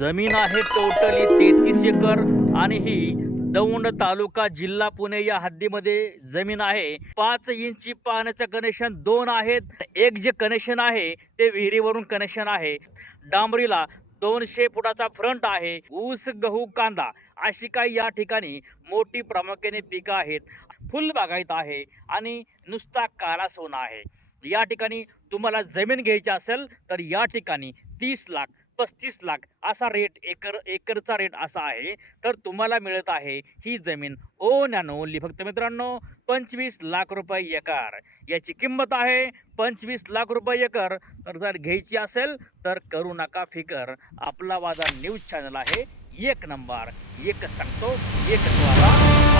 जमीन आहे totally 33 acre आणि ही दौंड तालुका जिल्हा पुणे या हद्दीमध्ये जमीन आहे। 5 इंची पाण्याचं कनेक्शन 2 आहेत। एक जे कनेक्शन आहे ते विहिरीवरून कनेक्शन आहे। डांबरीला 200 फुटाचा फ्रंट आहे। ऊस, गहू, कांदा अशी काही या ठिकाणी मोठी प्रामुख्याने पिकं आहेत। फुल बागायत आहे आणि नुसता काळा सोना आहे। या ठिकाणी तुम्हाला जमीन घ्यायची असेल तर या ठिकाणी 30 लाख 35 लाख असा रेट एकरचा रेट असा आहे। तर तुम्हाला मिळत आहे ही जमीन ओन अँड ओनली फक्त मित्रांनो 25 लाख रुपये एकर। याची किंमत आहे 25 लाख रुपये एकर। तर जर घ्यायची असेल तर करू नका फिकर। आपला वादा न्यूज चॅनल आहे, एक नंबर, एक सांगतो एक द्वारा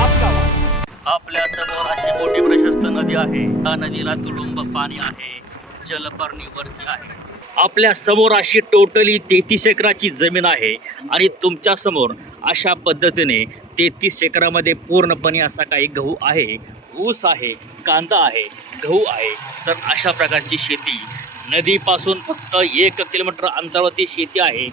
आपला वादा। आपल्या समोर अशी मोठी प्रशस्त नदी आहे। त्या नदीला तुडुंब पाणी आहे, जलपर्णीवरती आहे। आपल्या समोर अशी टोटली 33 एकराची जमीन आहे आणि तुमच्या समोर अशा पद्धतीने 33 एकरामध्ये पूर्णपणे असा काही गहू आहे, ऊस आहे, कांदा आहे, गहू आहे। तर अशा प्रकारची शेती नदीपासून फक्त 1 किलोमीटर अंतरावरती शेती आहे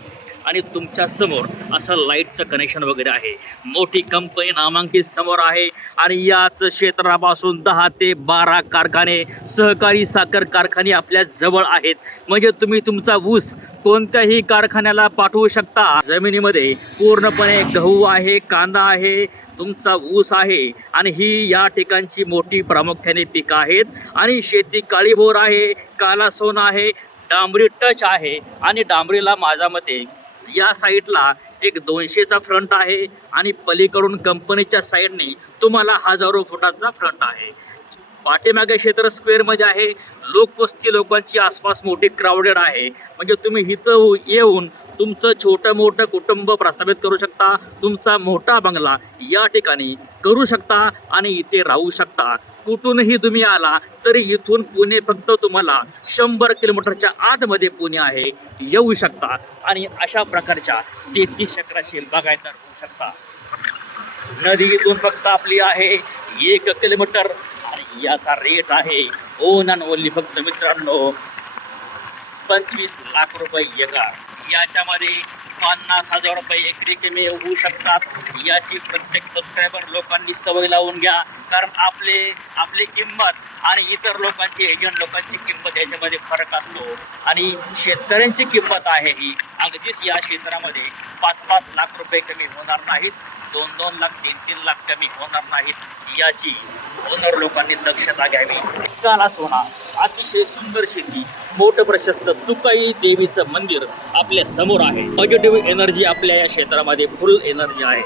आणि तुमच्या समोर असं लाईटचं कनेक्शन वगैरे आहे। मोठी कंपनी नामांकित समोर आहे आणि याच क्षेत्रापासून 10 ते 12 कारखाने, सहकारी साखर कारखाने आपल्या जवळ आहेत। म्हणजे तुम्ही तुमचा ऊस कोणत्याही कारखान्याला पाठवू शकता। जमिनीमध्ये पूर्णपणे गहू आहे, कांदा आहे, तुमचा ऊस आहे आणि ही या ठिकाणची मोठी प्रामुख्याने पिकं आहेत आणि शेती काळीभोर आहे, काला सोना आहे, डांबरी टच आहे आणि डांबरीला माझ्या मते या साईडला एक 200चा फ्रंट आहे आणि पलीकडून कंपनीच्या साईडने तुम्हाला हजारो फुटाचा फ्रंट आहे। पाठीमागे क्षेत्र स्क्वेअरमध्ये आहे। लोकवस्ती लोकांची आसपास मोठी क्राऊडेड आहे। म्हणजे तुम्ही इथं येऊन तुमचं छोटं मोठं कुटुंब प्रस्थापित करू शकता। तुमचा मोठा बंगला या ठिकाणी करू शकता आणि इथे राहू शकता। कुठूनही तुम्ही आला तरी इथून पुणे फक्त तुम्हाला 100 किलोमीटरच्या आतमध्ये पुणे आहे, येऊ शकता आणि अशा प्रकारच्या 33 एकराची बागायतदार होऊ शकता। नदी इथून फक्त आपली आहे 1 किलोमीटर आणि याचा रेट आहे ओन अँड ओनली फक्त मित्रांनो 25 लाख रुपये एकर। याच्यामध्ये 50,000 रुपये एकरी कमी होऊ शकतात। याची प्रत्येक सबस्क्रायबर लोकांनी सवय लावून घ्या, कारण आपली किंमत आणि इतर लोकांची एजंट लोकांची किंमत याच्यामध्ये फरक असतो आणि शेतकऱ्यांची किंमत आहे ही अगदीच या क्षेत्रामध्ये 5-5 लाख रुपये कमी होणार नाहीत, 2-2 लाख 3-3 लाख कमी होणार नाहीत। याची ओनर लोकांनी दक्षता घ्यावी। काला सोना, अतिशय सुंदर शेती, मोठं प्रशस्त तुकाई देवीचं मंदिर आपल्या समोर आहे। पॉझिटिव्ह एनर्जी आपल्या या क्षेत्रामध्ये फुल एनर्जी आहे।